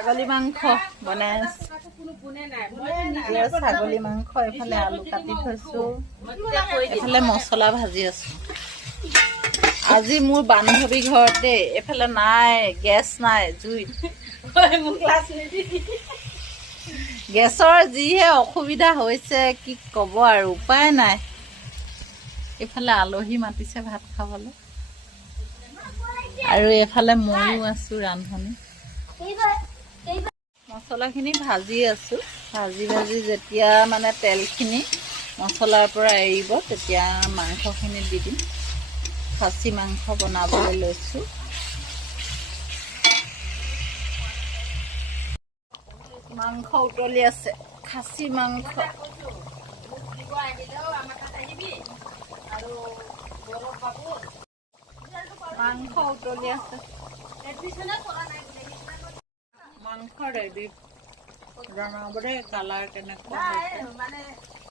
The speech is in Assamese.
ছাগলী মাংস বনাই আছো ছাগলী মাংস এইফালে আলু কাটি থৈছো এইফালে মছলা ভাজি আছো আজি মোৰ বান্ধৱী ঘৰতে এইফালে নাই গেছ নাই জুইত গেছৰ যিহে অসুবিধা হৈছে কি ক'ব আৰু উপায় নাই এইফালে আলহী মাতিছে ভাত খাবলৈ আৰু এইফালে ময়ো আছো ৰান্ধনী মছলাখিনি ভাজি আছো ভাজি ভাজি যেতিয়া মানে তেলখিনি মছলাৰ পৰা এৰিব তেতিয়া মাংসখিনি দি দিম খাচী মাংস বনাবলৈ লৈছো মাংস উতলি আছে খাচী মাংস মাংস উতলি আছে মাংস ৰেডি বনাবলৈ কালাৰ কেনেকুৱা